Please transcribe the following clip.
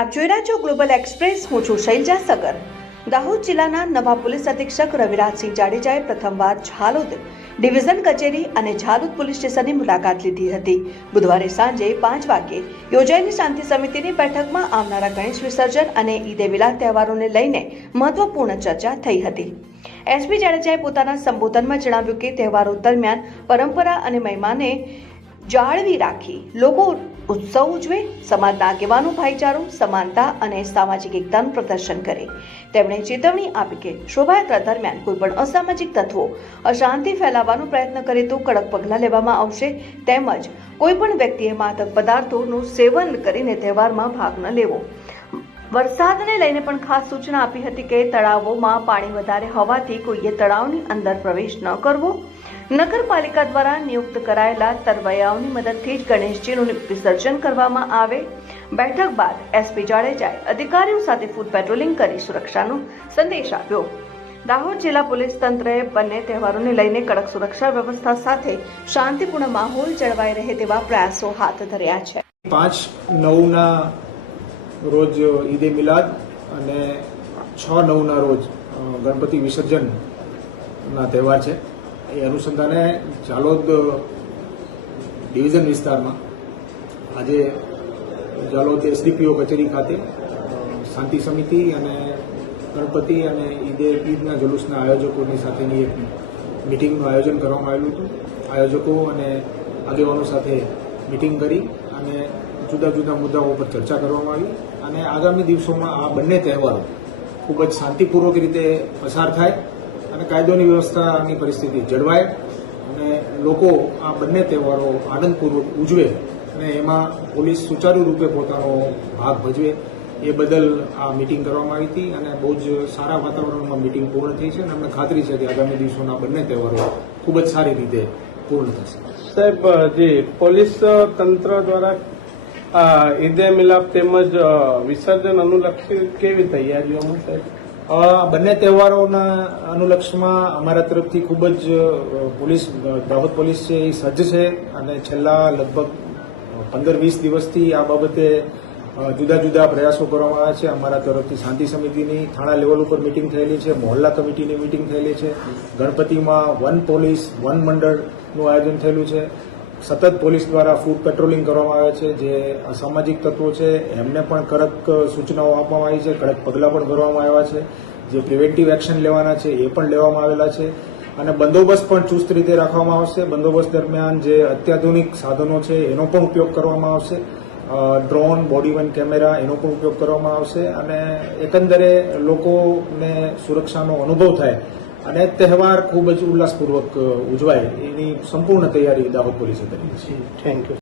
આપ જોઈ રહ્યા છો ગ્લોબલ એક્સપ્રેસ. હું છું શૈલજા સગર. દાહોદ જિલ્લાના નવા પોલીસ અધિક્ષક રવિરાજસિંહ જાડેજાએ પ્રથમવાર ઝાલોદ ડિવિઝન કચેરી અને ઝાલોદ પોલીસ સ્ટેશનની મુલાકાત લીધી હતી. બુધવારે સાંજે 5 વાગ્યે યોજાયેલી શાંતિ સમિતિની બેઠકમાં આવનારા ગણેશ વિસર્જન અને ઈદે મિલાદ તહેવારોને લઈને મહત્વપૂર્ણ ચર્ચા થઈ હતી. એસપી જાડેજાએ પોતાના સંબોધનમાં જણાવ્યું કે તહેવારો દરમિયાન પરંપરા અને મહિમાને જાળવી રાખી લોકો ઉત્સવ ઉજવે, સમાજના આગેવાનો ભાઈચારો, સમાનતા અને સામાજિક એકતાનું પ્રદર્શન કરે. તેમણે ચેતવણી આપી કે શોભાયાત્રા દરમિયાન કોઈપણ અસામાજિક તત્વો અશાંતિ ફેલાવવાનો પ્રયત્ન કરે તો કડક પગલાં લેવામાં આવશે. તેમજ કોઈપણ વ્યક્તિએ માદક પદાર્થોનું સેવન કરીને તહેવારમાં ભાગ ન લેવો. વરસાદને લઈને પણ ખાસ સૂચના આપી હતી કે તળાવોમાં પાણી વધારે હોવાથી કોઈએ તળાવની અંદર પ્રવેશ ન કરવો. નગરપાલિકા દ્વારા નિયુક્ત કરાયેલા તરવૈયાઓની મદદથી જ ગણેશજીનું વિસર્જન કરવામાં આવે. બેઠક બાદ એસપી જાડેજાએ અધિકારીઓ સાથે ફૂટ પેટ્રોલિંગ કરી સુરક્ષાનો સંદેશ આપ્યો. દાહોદ જિલ્લા પોલીસ તંત્રએ બંને તહેવારોને લઈને કડક સુરક્ષા વ્યવસ્થા સાથે શાંતિપૂર્ણ માહોલ જળવાઈ રહે તેવા પ્રયાસો હાથ ધર્યા છે. 5/9ના રોજ ઈદે મિલાદ અને 6/9ના રોજ ગણપતિ વિસર્જનના તહેવાર છે. એ અનુસંધાને ઝાલોદ ડિવિઝન વિસ્તારમાં આજે ઝાલોદ એસડીપીઓ કચેરી ખાતે શાંતિ સમિતિ અને ગણપતિ અને ઈદના જુલુસના આયોજકોની સાથેની એક મિટિંગનું આયોજન કરવામાં આવેલું હતું. આયોજકો અને આગેવાનો સાથે મિટિંગ કરી અને જુદા જુદા મુદ્દાઓ પર ચર્ચા કરવામાં આવી અને આગામી દિવસોમાં આ બંને તહેવારો ખૂબ જ શાંતિપૂર્વક રીતે પસાર થાય અને કાયદોની વ્યવસ્થાની પરિસ્થિતિ જળવાય અને લોકો આ બંને તહેવારો આનંદપૂર્વક ઉજવે અને એમાં પોલીસ સુચારુ રૂપે પોતાનો ભાગ ભજવે એ બદલ આ મિટિંગ કરવામાં આવી હતી અને બહુ જ સારા વાતાવરણમાં મિટિંગ પૂર્ણ થઈ છે અને અમને ખાતરી છે કે આગામી દિવસોના બંને તહેવારો ખૂબ જ સારી રીતે પૂર્ણ થશે. સાહેબ, જે પોલીસ તંત્ર દ્વારા ઈદે મિલાદ તેમજ વિસર્જન અનુલક્ષી કેવી તૈયારીઓમાં સાહેબ? બંને તહેવારોના અનુલક્ષમાં અમારા તરફથી ખૂબ જ દાહોદ પોલીસ છે એ સજ્જ છે અને છેલ્લા લગભગ 15-20 દિવસથી આ બાબતે જુદા જુદા પ્રયાસો કરવામાં આવ્યા છે. અમારા તરફથી શાંતિ સમિતિની થાણા લેવલ ઉપર મિટિંગ થયેલી છે, મહોલ્લા કમિટીની મિટિંગ થયેલી છે, ગણપતિમાં વન પોલીસ વન મંડળનું આયોજન થયેલું છે. સતત પોલીસ દ્વારા ફૂટ પેટ્રોલિંગ કરવામાં આવે છે. જે અસામાજિક તત્વો છે એમને પણ કડક સૂચનાઓ આપવામાં આવી છે, કડક પગલાં પણ ભરવામાં આવ્યા છે. જે પ્રિવેન્ટિવ એક્શન લેવાના છે એ પણ લેવામાં આવેલા છે અને બંદોબસ્ત પણ ચુસ્ત રીતે રાખવામાં આવશે. બંદોબસ્ત દરમિયાન જે અત્યાધુનિક સાધનો છે એનો પણ ઉપયોગ કરવામાં આવશે. ડ્રોન, બોડી વન કેમેરા એનો પણ ઉપયોગ કરવામાં આવશે અને એકંદરે લોકોને સુરક્ષાનો અનુભવ થાય અને તહેવાર ખૂબ જ ઉલ્લાસપૂર્વક ઉજવાય એની સંપૂર્ણ તૈયારી દાહોદ પોલીસે કરી છે. Thank you.